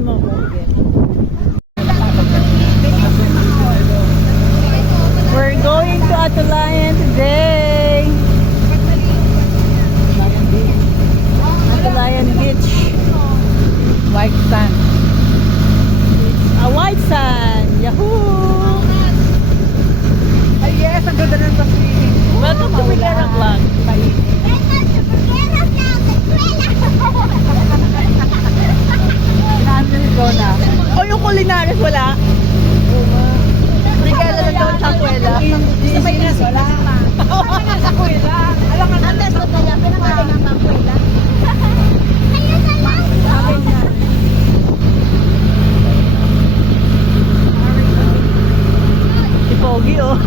Tingnan mo ako. We're going to Atulayan today. Atulayan Beach. White sand. A white sand. Yahoo! Ay yes, ang ganda ng swimming. Welcome to Pigara Vlog. Oh, yung culinaris wala? Regalo na doon sa kuwela. Sa Pinas, wala. Sa kuwela. Alam nga na. Si Pogi, oh.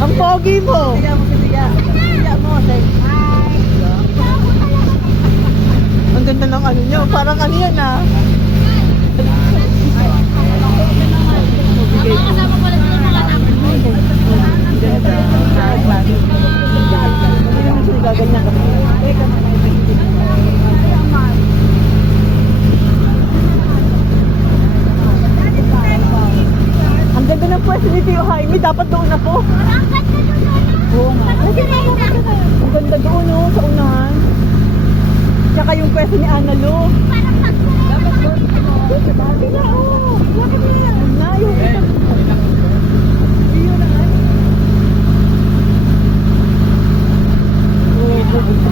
Ang Pogi mo. Ang ganda ng ano nyo. Parang ano yan, ah. Ang ganda ng pwesto ni Tio Jaime. Dapat doon na po. Oo nga. Ang ganda doon, oh, sa unahan. Tsaka yung pwesto ni Ana Lu.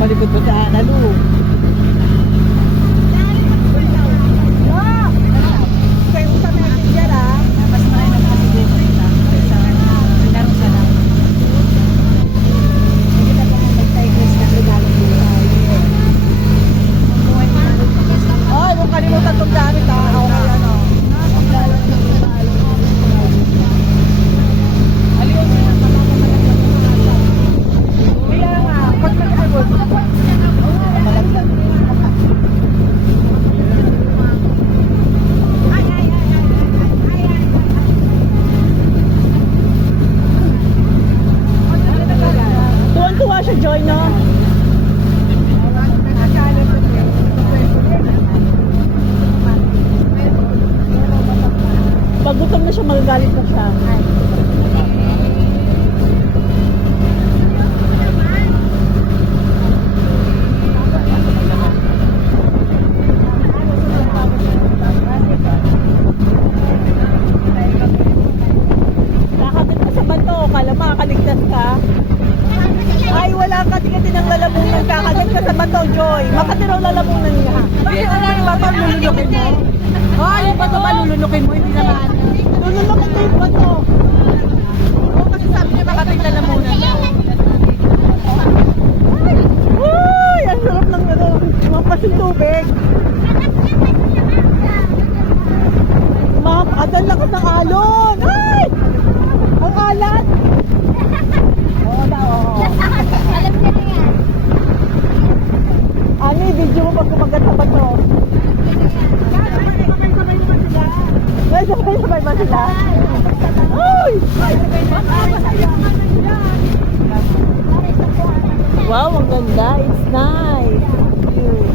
Malikot ko sa Ana Lu. Kayo sa messenger ah. Mas marami ng presidente na. Laro sa lang. Hindi na kung mag-tigress na regalo ko. Ay, kung kalimutan itong gamit ah. Ako kaya no. Aliwan mo na kaya nga, pag nag-alwag, malagdag. Tuwan-tuwa siya, Joy, no? Pag gutom na siya, magagalit na siya. Kakapit ka sa bato, kala makakaligtas ka. Ay, wala kati-kati ng lalamunan, kakagat ka sa bato, Joy. Makati raw lalamunan niya. Bakit wala yung bato lulunukin mo? Ay, yung bato ba lulunukin mo? Hindi naman. Lulunok ito yung bato. Oo, kasi sabi niya makating lalamunan. Uy, ang sarap ng ano, mapas yung tubig. Adan lakas ng alon. Ay! Ang alat. Oo na, oo. Alam niya na yan. Ano yung video mo pag kumagat sa bato? Ay, sabay-sabay ba sila? Uy! Wow, ang ganda. It's nice. Cute.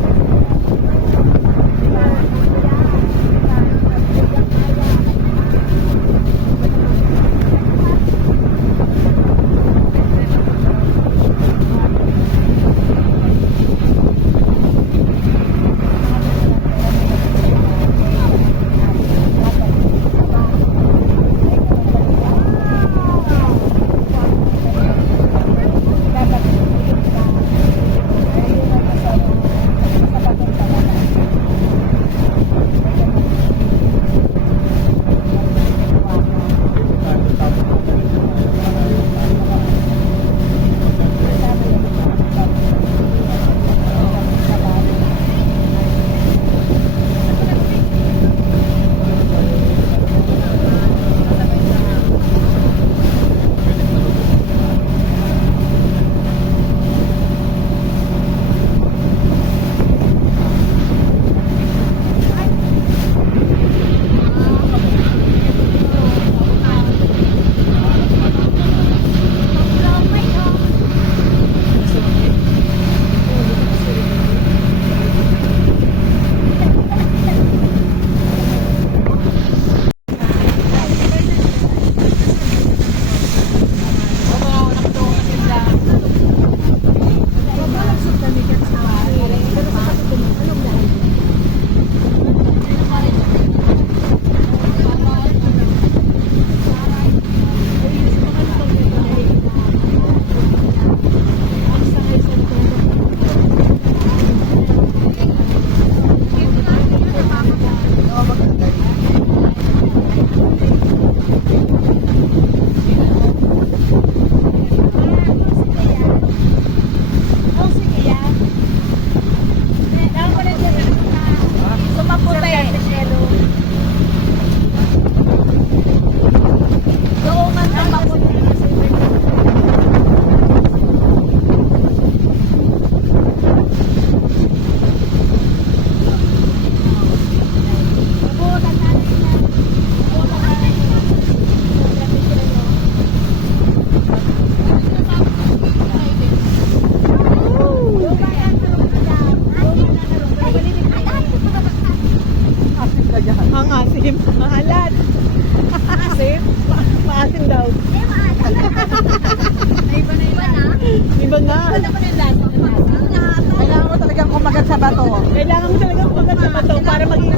Kailangan mo talagang kumagat sa bato. Kailangan mo talagang kumagat sa bato para maging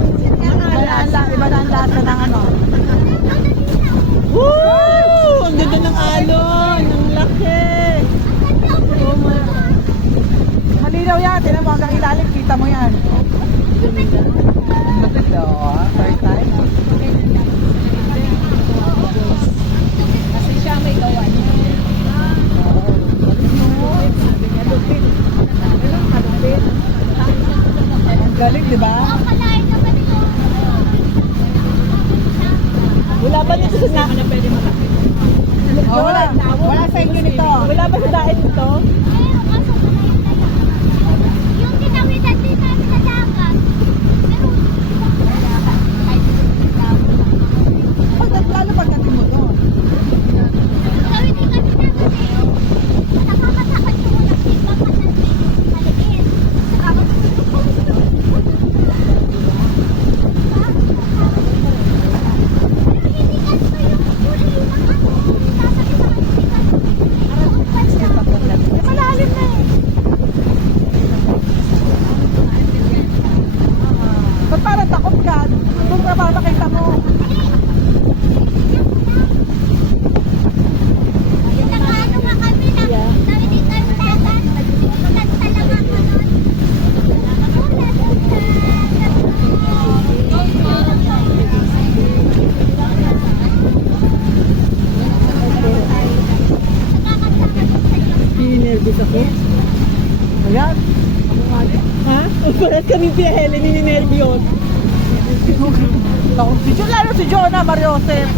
Iba na ang lasa ng ano. Woo! Ang ganda ng alon. Ang laki. Oh my. Malinaw yan. Tinan mo hanggang ilalim. Kita mo yan. Maganda oh. First time. Kasi siya may gawa niya. Ang galing, di ba? Kalain naman ito. Wala ba nito sa na? Oh, wala sa inyo nito. Wala ba sa daet nito? Meron kaso kalain na lang. Yung tinawitan din namin na dagat. Lalo pagdating mo doon. Tinawitan kami namin eh. Nakakatakot yung walang iba pa natin. Maliit. Malalim na eh. Ba't parang takot ka? Doon ka ba makita mo? Yung nakaano nga kami na nawitan yung dagat. Magkanta lang ako nun. Ninervous ako. Ayan. Ha? Parang kami Tia Helen, ninervyos. Si Jo, lalo si Jonah Mariosep.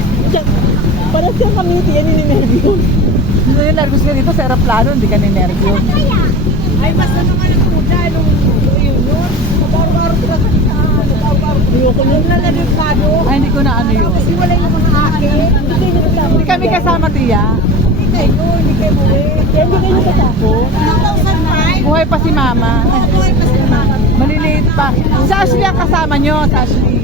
Parang siyang kami Tia, ninervyos. Hindi yung nervous ka dito sa aeroplano, hindi ka ninervyos. Kaya, Ay, mas ano nga ng kuda nung yun. Mabaro-baro sila sa mabaro-baro. Ayoko nung nalalimado. Ay, hindi ko na ano yun. Kasi wala yung mga akin. Hindi nyo kasama. Hindi kami kasama, Tia. Hindi kayo, hindi kayo muwi. Kaya hindi kayo kasama. 2005? Buhay pa si Mama. Buhay pa sila. Maliliit pa. Si Ashley ang kasama nyo, si Ashley.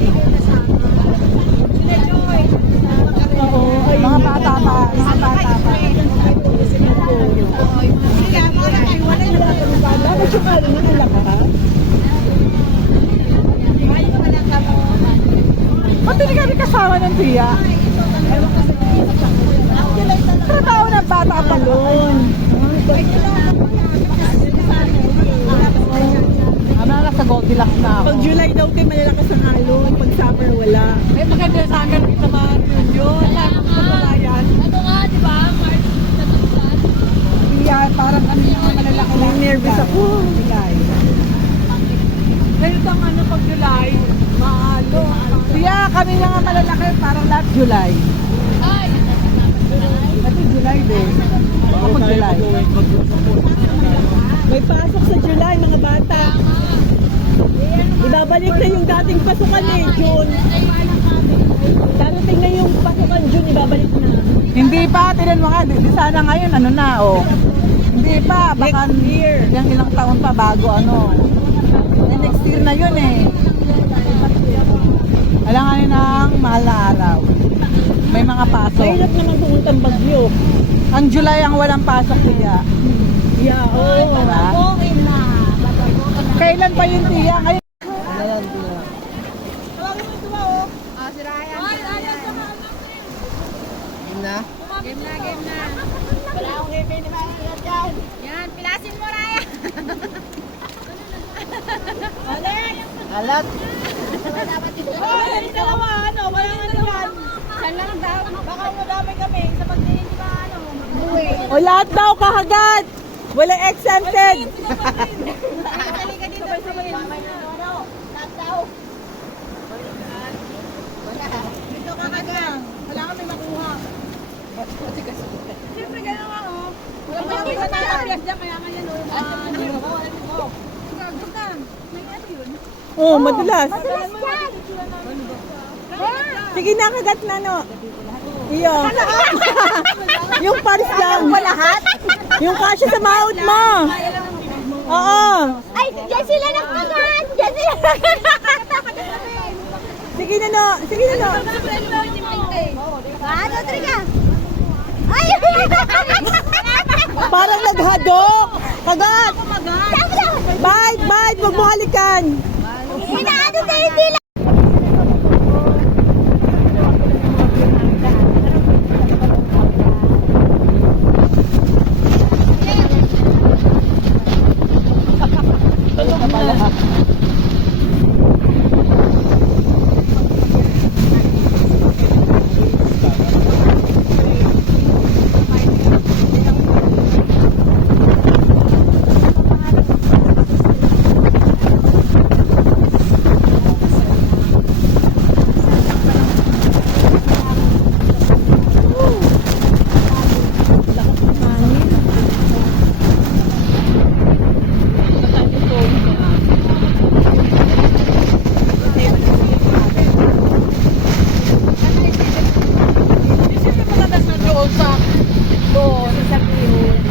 Oo. Ay, Mga bata pa. Mga bata pa. Dapat yung kalo na ang lakas. Ba't hindi kami kasama ng Tia? Trabaho ng bata pa doon. Ano na, nasa Goldilocks na ako. Pag July daw kayo malalakas ang alon, pag summer wala. Eh, maganda sa akin naman yun. ano nga, di ba? March na tutulan. Tia, parang ano yung malalaki lang. Nervous ako. Ngayon ang ano pag July, maalo. Tia, kami mga malalaki, parang lahat July. Ay! Kasi July din. Ako pag July. May pasok sa July, mga bata. Ibabalik na yung dating pasukan eh, June. Darating na yung pasukan June, ibabalik na. Hindi pa, tinan mo nga, di sana ngayon, ano na, oh. Hindi pa, baka Next year. yung ilang taon pa bago, ano. Eh, next year na yun eh. Alangan yun ang mahal na araw. May mga pasok. Mahirap naman pumuntang Bagyo. Ang July ang walang pasok, Tia. Yeah, oo. Diba? Kailan pa yun, Tia? Ngayon. Game na. Wala akong game ni Maya dyan. Yan, pilasin mo, Raya. Alat. Ay, dalawa, ano, wala nga naman. Saan lang daw? Baka madami kami sa pagtingin, di ba, ano? O lahat daw kahagat. Walang exempted. Halika dito. Sabay-sabay lang. Lahat daw. Dito ka lang. Wala kami makuha. Siyempre, gano'n nga, oh. Wala kami natatapias dyan, kaya nga yan, oh. Oh, madalas. Madalas yan. Sige na, kagat na, no. Iyo. Yung paris lang. Lahat? Yung kasya sa mouth mo. Oo. Ay, dyan sila nagkagat. Dyan sila Sige na, no. Sige na, no. Ano, Trika? Ay! Parang naghadok. Kagat! Bite! Bite! Huwag mo halikan! Inaano tayo hindi lang.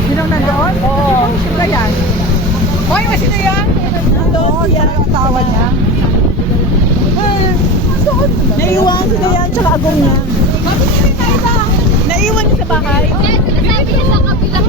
Sinong nandoon? Oo. Sino yan? Hoy, mas ito yan? Nandoon yan ang asawa niya. Naiwan si Dayan tsaka agong niya. Bakit hindi tayo ba? Naiwan niya sa bahay. Sabi niya sa kabila.